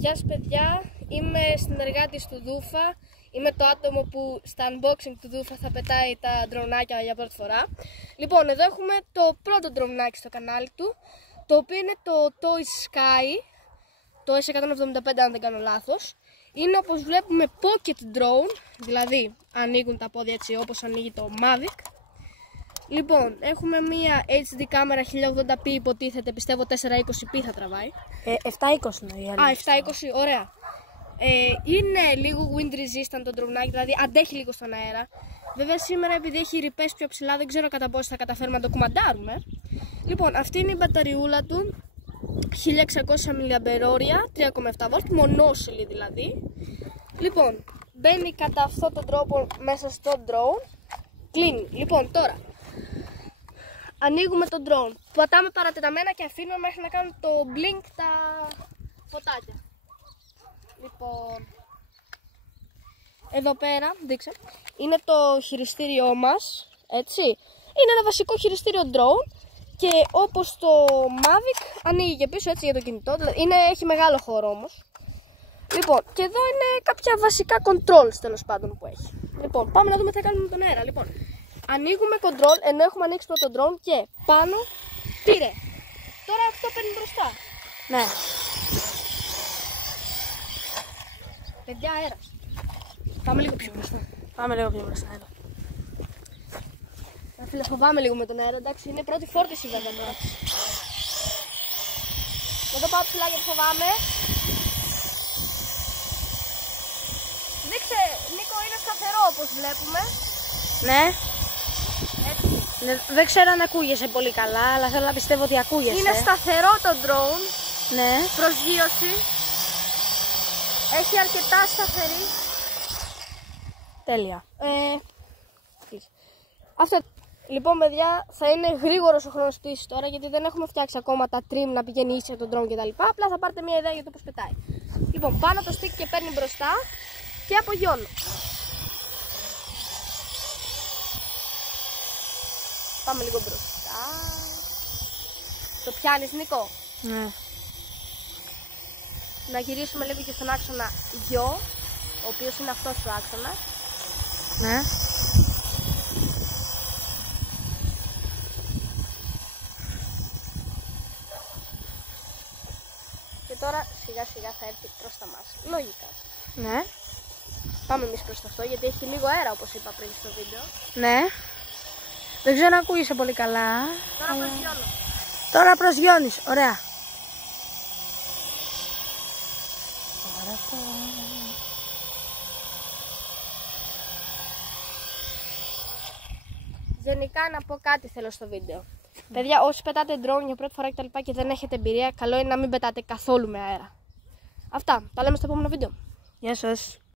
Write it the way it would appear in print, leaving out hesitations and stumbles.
Γεια σας παιδιά, είμαι συνεργάτης του Δούφα. Είμαι το άτομο που στα unboxing του Δούφα θα πετάει τα ντρονάκια για πρώτη φορά. Λοιπόν, εδώ έχουμε το πρώτο ντρονάκι στο κανάλι του, το οποίο είναι το Toy Sky, το S175 αν δεν κάνω λάθος. Είναι όπως βλέπουμε pocket drone, δηλαδή ανοίγουν τα πόδια έτσι όπως ανοίγει το Mavic. Λοιπόν, έχουμε μία HD κάμερα 1080p υποτίθεται, πιστεύω 420p θα τραβάει. 720 είναι η αλήθεια. 720, ωραία. Είναι λίγο wind resistant το ντρονάκι, δηλαδή αντέχει λίγο στον αέρα. Βέβαια σήμερα επειδή έχει ρηπές πιο ψηλά δεν ξέρω κατά πόσο θα καταφέρουμε να το κουμαντάρουμε. Λοιπόν, αυτή είναι η μπαταριούλα του, 1600 mAh, 3,7V, μονόσιλη δηλαδή. Λοιπόν, μπαίνει κατά αυτόν τον τρόπο μέσα στο drone, κλείνει. Λοιπόν, τώρα ανοίγουμε το drone, πατάμε παρατεταμένα και αφήνουμε μέχρι να κάνουν το blink τα φωτάκια. Λοιπόν, εδώ πέρα, δείξε, είναι το χειριστήριό μας, έτσι. Είναι ένα βασικό χειριστήριο drone και όπως το Mavic ανοίγει και πίσω έτσι για το κινητό, δηλαδή έχει μεγάλο χώρο όμως. Λοιπόν, και εδώ είναι κάποια βασικά controls τέλος πάντων που έχει. Λοιπόν, πάμε να δούμε τι θα κάνουμε με τον αέρα. Λοιπόν, ανοίγουμε control ενώ έχουμε ανοίξει πρώτο drone και πάνω πήρε. Τώρα αυτό παίρνει μπροστά. Ναι. Παιδιά, αέρας. Πάμε λίγο πιο μπροστά. Πάμε λίγο πιο μπροστά. Φίλε, φοβάμαι λίγο με τον αέρα, εντάξει, είναι πρώτη φόρτιση βέβαια τώρα. Εδώ πάω ψηλά γιατί φοβάμαι. Δείξε, Νίκο, είναι σταθερό όπως βλέπουμε. Ναι. Έτσι. Δεν ξέρω αν ακούγεσαι πολύ καλά, αλλά θέλω να πιστεύω ότι ακούγεσαι. Είναι σταθερό το drone. Ναι. Προσγείωση. Έχει αρκετά σταθερή. Τέλεια. Αυτό. Λοιπόν, παιδιά, θα είναι γρήγορος ο χρόνος πτήσης τώρα γιατί δεν έχουμε φτιάξει ακόμα τα trim να πηγαίνει ίσια τον drone κτλ. Απλά θα πάρετε μια ιδέα για το πώς πετάει. Λοιπόν, πάνω το stick και παίρνει μπροστά και απογειώνω. Πάμε λίγο μπροστά. Το πιάνεις, Νίκο? Ναι. Να γυρίσουμε λίγο και στον άξονα γιο, ο οποίος είναι αυτός ο άξονας. Ναι. Και τώρα σιγά σιγά θα έρθει προς τα μας. Λογικά. Ναι. Πάμε εμείς προς αυτό γιατί έχει λίγο αέρα όπως είπα πριν στο βίντεο. Ναι. Δεν ξέρω αν ακούγεσαι πολύ καλά. Τώρα προσγειώνω. Τώρα προσγειώνεις. Ωραία. Γενικά να πω κάτι θέλω στο βίντεο. Παιδιά, όσοι πετάτε drone για πρώτη φορά και δεν έχετε εμπειρία, καλό είναι να μην πετάτε καθόλου με αέρα. Αυτά. Τα λέμε στο επόμενο βίντεο. Γεια σας.